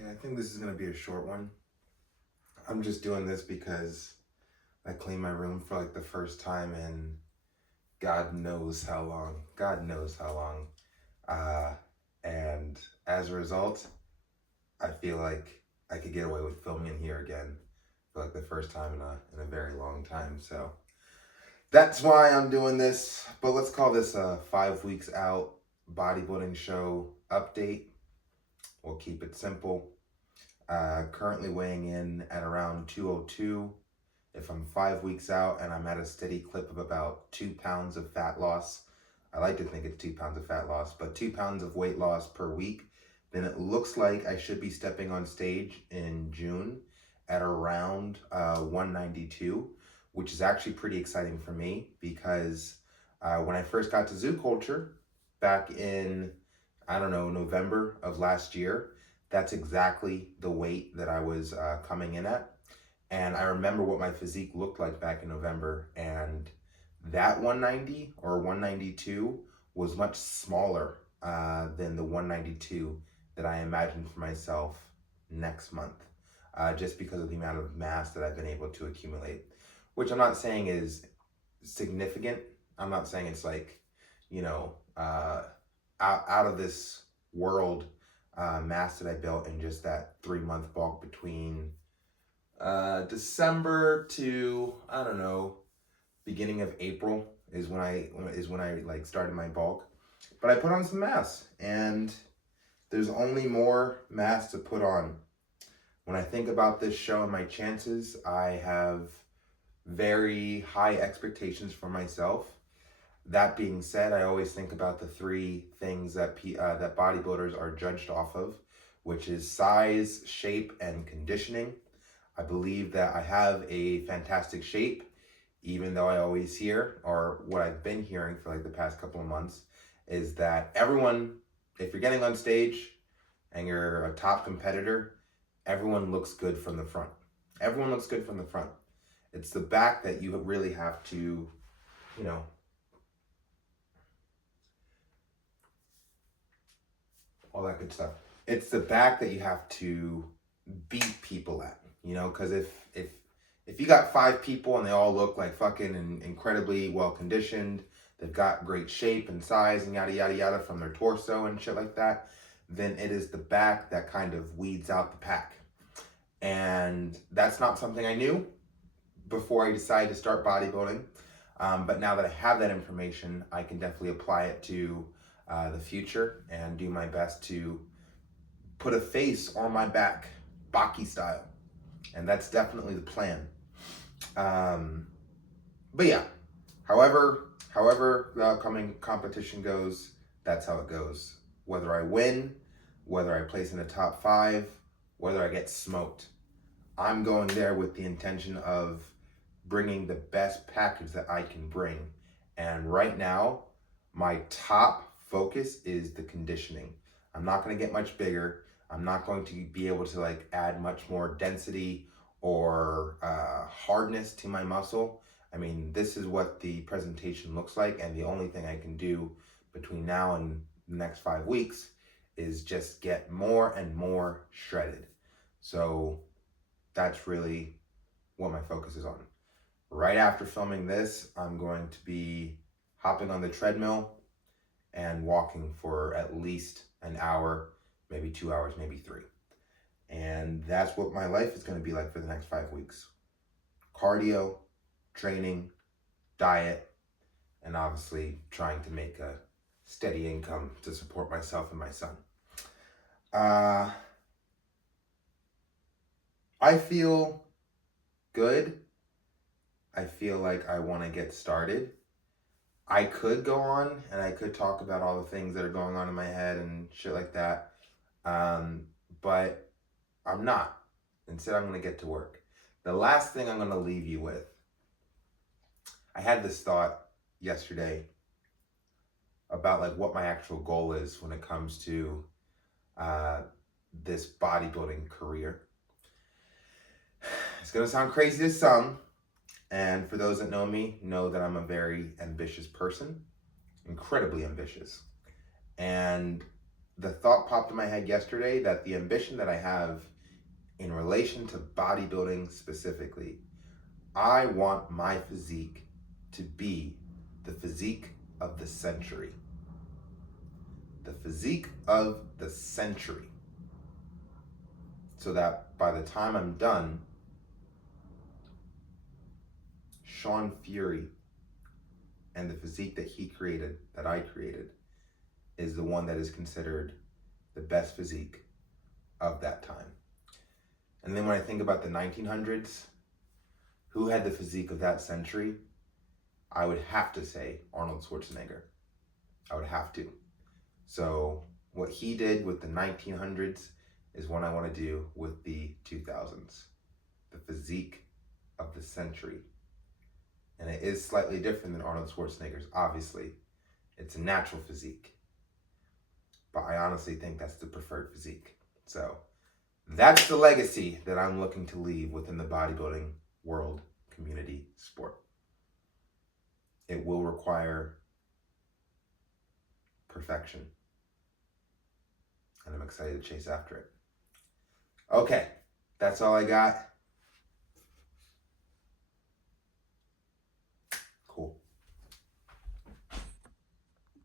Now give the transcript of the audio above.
Okay, I think this is gonna be a short one. I'm just doing this because I cleaned my room for like the first time in God knows how long. God knows how long. Uh, and as a result, I feel like I could get away with filming in here again for like the first time in a very long time. So that's why I'm doing this. But let's call this a 5 weeks out bodybuilding show update. We'll keep it simple. Currently weighing in at around 202. If I'm 5 weeks out and I'm at a steady clip of about 2 pounds of fat loss, I like to think it's 2 pounds of fat loss, but 2 pounds of weight loss per week, then it looks like I should be stepping on stage in June at around 192, which is actually pretty exciting for me because when I first got to Zoo Culture back in, I don't know, November of last year, that's exactly the weight that I was coming in at. And I remember what my physique looked like back in November. And that 190 or 192 was much smaller than the 192 that I imagined for myself next month, just because of the amount of mass that I've been able to accumulate, which I'm not saying is significant. I'm not saying it's like, you know, out of this world mass that I built in just that 3 month bulk between December to, I don't know, beginning of April is when I like started my bulk. But I put on some mass, and there's only more mass to put on. When I think about this show and my chances, I have very high expectations for myself. That being said, I always think about the three things that bodybuilders are judged off of, which is size, shape, and conditioning. I believe that I have a fantastic shape, even though I always hear, or what I've been hearing for like the past couple of months, is that everyone, if you're getting on stage and you're a top competitor, everyone looks good from the front. Everyone looks good from the front. It's the back that you really have to, you know, all that good stuff. It's the back that you have to beat people at, because if you got five people and they all look like fucking incredibly well conditioned, they've got great shape and size and yada yada yada from their torso and shit like that, then it is the back that kind of weeds out the pack. And that's not something I knew before I decided to start bodybuilding. But now that I have that information, I can definitely apply it to the future and do my best to put a face on my back, Baki style. And that's definitely the plan. But yeah, however the upcoming competition goes, that's how it goes. Whether I win, whether I place in the top 5, whether I get smoked, I'm going there with the intention of bringing the best package that I can bring. And right now, my top focus is the conditioning. I'm not going to get much bigger. I'm not going to be able to like add much more density or hardness to my muscle. I mean, this is what the presentation looks like, and the only thing I can do between now and the next 5 weeks is just get more and more shredded. So that's really what my focus is on. Right after filming this, I'm going to be hopping on the treadmill and walking for at least an hour, maybe 2 hours, maybe 3. And that's what my life is going to be like for the next 5 weeks. Cardio, training, diet, and obviously trying to make a steady income to support myself and my son. I feel good. I feel like I want to get started. I could go on and I could talk about all the things that are going on in my head and shit like that. But I'm not. Instead, I'm going to get to work. The last thing I'm going to leave you with, I had this thought yesterday about like what my actual goal is when it comes to this bodybuilding career. It's going to sound crazy to some, and for those that know me, know that I'm a very ambitious person, incredibly ambitious. And the thought popped in my head yesterday that the ambition that I have in relation to bodybuilding specifically, I want my physique to be the physique of the century. The physique of the century. So that by the time I'm done, Sean Fury and the physique that he created, that I created, is the one that is considered the best physique of that time. And then when I think about the 1900s, who had the physique of that century? I would have to say Arnold Schwarzenegger. I would have to. So what he did with the 1900s is what I want to do with the 2000s. The physique of the century. And it is slightly different than Arnold Schwarzenegger's, obviously. It's a natural physique. But I honestly think that's the preferred physique. So that's the legacy that I'm looking to leave within the bodybuilding world community sport. It will require perfection. And I'm excited to chase after it. Okay, that's all I got.